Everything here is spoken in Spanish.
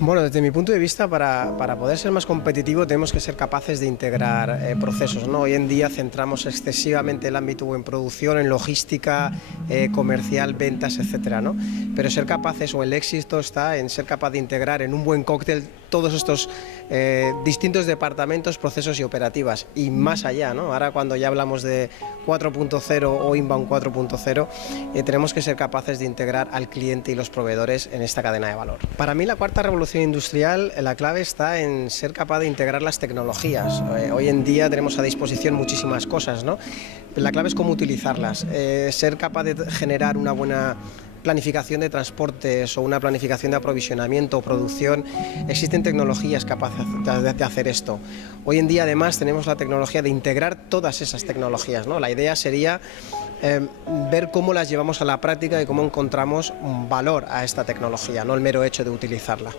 Bueno, desde mi punto de vista, para poder ser más competitivo tenemos que ser capaces de integrar procesos, ¿no? Hoy en día centramos excesivamente el ámbito en producción, en logística, comercial, ventas, etcétera, ¿no? Pero ser capaces, o el éxito está en ser capaz de integrar en un buen cóctel todos estos distintos departamentos, procesos y operativas, y más allá, ¿no? Ahora, cuando ya hablamos de 4.0 o Inbound 4.0, tenemos que ser capaces de integrar al cliente y los proveedores en esta cadena de valor. Para mí, la cuarta revolución industrial, la clave está en ser capaz de integrar las tecnologías. Hoy en día tenemos a disposición muchísimas cosas, ¿no? La clave es cómo utilizarlas, ser capaz de generar una buena planificación de transportes o una planificación de aprovisionamiento o producción. Existen tecnologías capaces de hacer esto. Hoy en día, además, tenemos la tecnología de integrar todas esas tecnologías, ¿no? La idea sería ver cómo las llevamos a la práctica y cómo encontramos valor a esta tecnología, no el mero hecho de utilizarla.